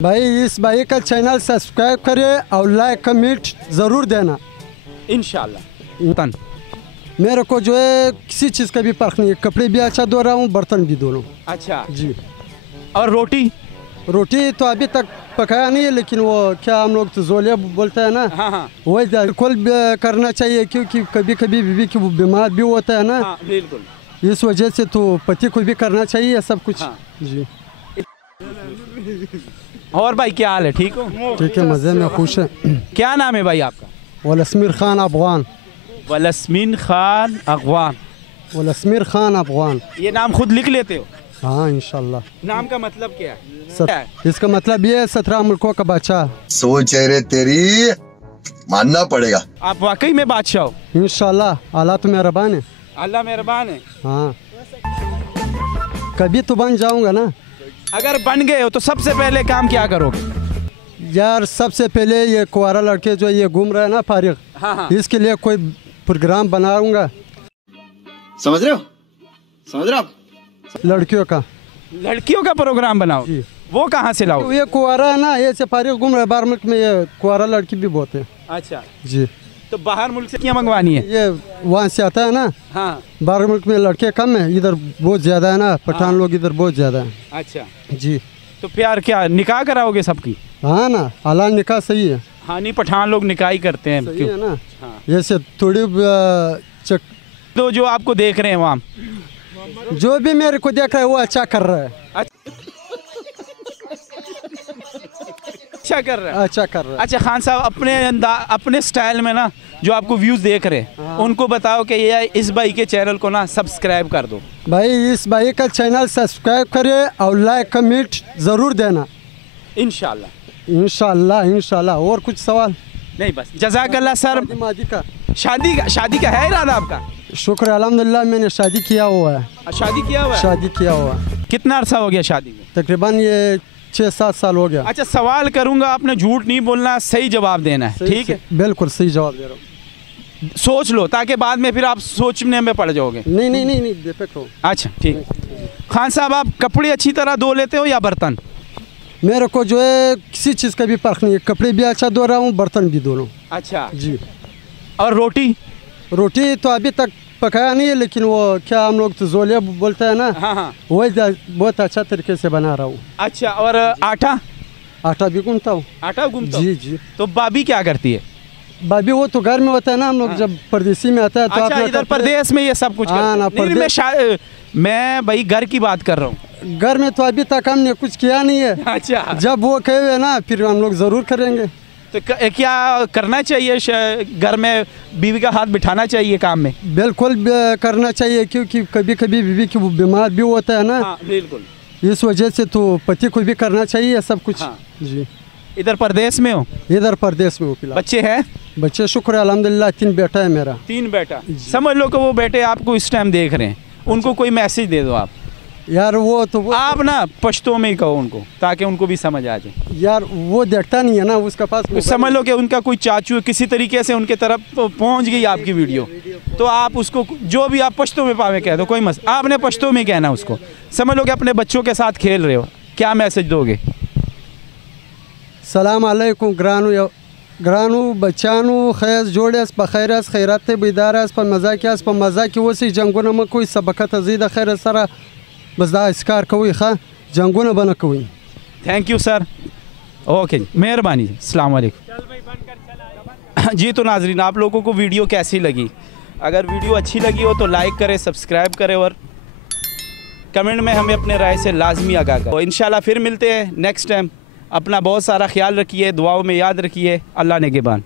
भाई इस भाई का चैनल सब्सक्राइब करें और लाइक कमेंट ज़रूर देना इंशाल्लाह। मेरे को जो है किसी चीज़ का भी फर्क नहीं है, कपड़े भी अच्छा धो रहा हूँ, बर्तन भी दोनों। अच्छा जी। और रोटी तो अभी तक पकाया नहीं है, लेकिन वो क्या हम लोग तो जोलिया बोलते हैं ना, हाँ वही बिल्कुल करना चाहिए, क्योंकि कभी कभी बीवी की बीमार भी होता है ना। हाँ, बिल्कुल। इस वजह से तो पति को भी करना चाहिए सब कुछ। हाँ। जी। और भाई क्या हाल है, ठीक हो? ठीक है, मज़े में, खुश है। क्या नाम है भाई आपका? वलस्मीर खान अफगान। वलस्मीन खान अफगान। वलस्मीर खान अफगान। ये नाम खुद लिख लेते हो? हाँ इंशाल्लाह। नाम का मतलब क्या है? इसका मतलब ये 17 मुल्कों का बादशाह। सोच है रे तेरी, मानना पड़ेगा। आप वाकई में बादशाह हो? इंशाल्लाह, अल्लाह तो मेहरबान है। अल्लाह मेहरबान है। हाँ, कभी तो बन जाऊंगा ना। अगर बन गए हो तो सबसे पहले काम क्या करोगे? यार सबसे पहले ये कुंवारा लड़के जो ये घूम रहे हैं ना फारिग, हाँ। इसके लिए कोई प्रोग्राम बनाऊंगा। समझ रहे हो? समझ रहे हो आप? लड़कियों का प्रोग्राम बनाओ। जी। वो कहाँ से लाओ? तो ये कुंवारा है ना, ये से फारिग घूम रहे, बाहर मुल्क में ये कुंवारा लड़की भी बहुत है। अच्छा जी। तो बाहर मुल्क से क्या मंगवानी है? ये वहाँ से आता है ना। हाँ। बाहर मुल्क में लड़के कम है, इधर बहुत ज्यादा है ना, पठान हाँ। लोग इधर बहुत ज्यादा है। अच्छा जी। तो प्यार क्या निकाह कराओगे सबकी? हाँ ना, हालाल निकाह सही है। हाँ नहीं, पठान लोग निकाह ही करते हैं। सही क्यों? है ना। हाँ। जैसे थोड़ी तो जो आपको देख रहे हैं वहाँ, जो भी मेरे को देख रहा है वो अच्छा कर रहा है। अच्छा कर रहा है। अच्छा कर रहा है। अच्छा खान साहब, अपने स्टाइल में ना जो आपको व्यूज देख रहे हैं, हाँ। उनको बताओ कि ये इस भाई के चैनल को ना सब्सक्राइब कर दो। भाई इस भाई का चैनल सब्सक्राइब करें और लाइक कमेंट ज़रूर देना। इंशाल्लाह। इंशाल्लाह इंशाल्लाह। और कुछ सवाल? नहीं बस, जज़ाकल्लाह सर। मादी का शादी का है इरादा आपका? शुक्र है, अल्हम्दुलिल्लाह मैंने शादी किया हुआ है। शादी किया हुआ है? शादी किया हुआ है। कितना अरसा हो गया शादी में? तकरीबन ये 6-7 साल हो गया। अच्छा, सवाल करूंगा, आपने झूठ नहीं बोलना, सही जवाब देना है, ठीक है? बिल्कुल सही जवाब दे रहा हूँ। सोच लो, ताकि बाद में फिर आप सोचने में पड़ जाओगे। नहीं बेफिक्र हो। अच्छा ठीक। खान साहब, आप कपड़े अच्छी तरह धो लेते हो या बर्तन? मेरे को जो है किसी चीज़ का भी फर्क नहीं है, कपड़े भी अच्छा धो रहा हूँ, बर्तन भी दोनों। अच्छा जी। और रोटी तो अभी तक पकाया नहीं है, लेकिन वो क्या हम लोग तो जोलिया बोलते हैं ना। हाँ। वही बहुत अच्छा तरीके से बना रहा हूँ। अच्छा, और आटा भी गूंथता हूँ। आटा गूंथता? जी। तो भाभी क्या करती है? भाभी वो तो घर में होता है ना, हम लोग हाँ। जब परदेसी में आता है तो अच्छा, इधर परदेश में ये सब कुछ हाँ ना, मैं भाई घर की बात कर रहा हूँ। घर में तो अभी तक हमने कुछ किया नहीं है। अच्छा। जब वो कहे ना फिर हम लोग ज़रूर करेंगे। तो क्या करना चाहिए? घर में बीवी का हाथ बिठाना चाहिए काम में? बिल्कुल करना चाहिए, क्योंकि कभी कभी बीवी की बीमार भी होता है ना। हाँ, बिल्कुल। इस वजह से तो पति को भी करना चाहिए सब कुछ। हाँ। जी। इधर परदेश में हो? इधर परदेश में हो। बच्चे हैं? बच्चे शुक्र है, अल्हम्दुलिल्लाह 3 बेटा है मेरा। 3 बेटा? समझ लो कि वो बेटे आपको इस टाइम देख रहे हैं। उनको कोई मैसेज दे दो आप। यार वो आप ना पश्तो में ही कहो उनको, ताकि उनको भी समझ आ जाए। यार वो देखता नहीं है ना, उसका पास समझ लो कि उनका कोई चाचू किसी तरीके से उनके तरफ पहुंच गई आपकी वीडियो, तो आप उसको जो भी आप पश्तो में पावे कह दो, कोई आपने पश्तो में कहना उसको। समझ लो कि अपने बच्चों के साथ खेल रहे हो, क्या मैसेज दोगे? सलाम अलैकुम ग्रानू बच्चानू खैस जोड़ेस बखैरस खैरत बेदारस पर मजाकियास पर मजाकी वसी जंगुना में कोई सबकत अजीद खैर सरा बसदा इसकार कोई खा जंगुना बना कोई। Thank you sir. ओके जी, मेहरबानी जी, अस्सलाम वालेकुम। जी तो नाजरीन, आप लोगों को वीडियो कैसी लगी? अगर वीडियो अच्छी लगी हो तो लाइक करें, सब्सक्राइब करें और कमेंट में हमें अपने राय से लाजमी आगाह करें। तो इंशाल्लाह फिर मिलते हैं नेक्स्ट टाइम। अपना बहुत सारा ख्याल रखिए, दुआओं में याद रखिए। अल्लाह नेगेबान।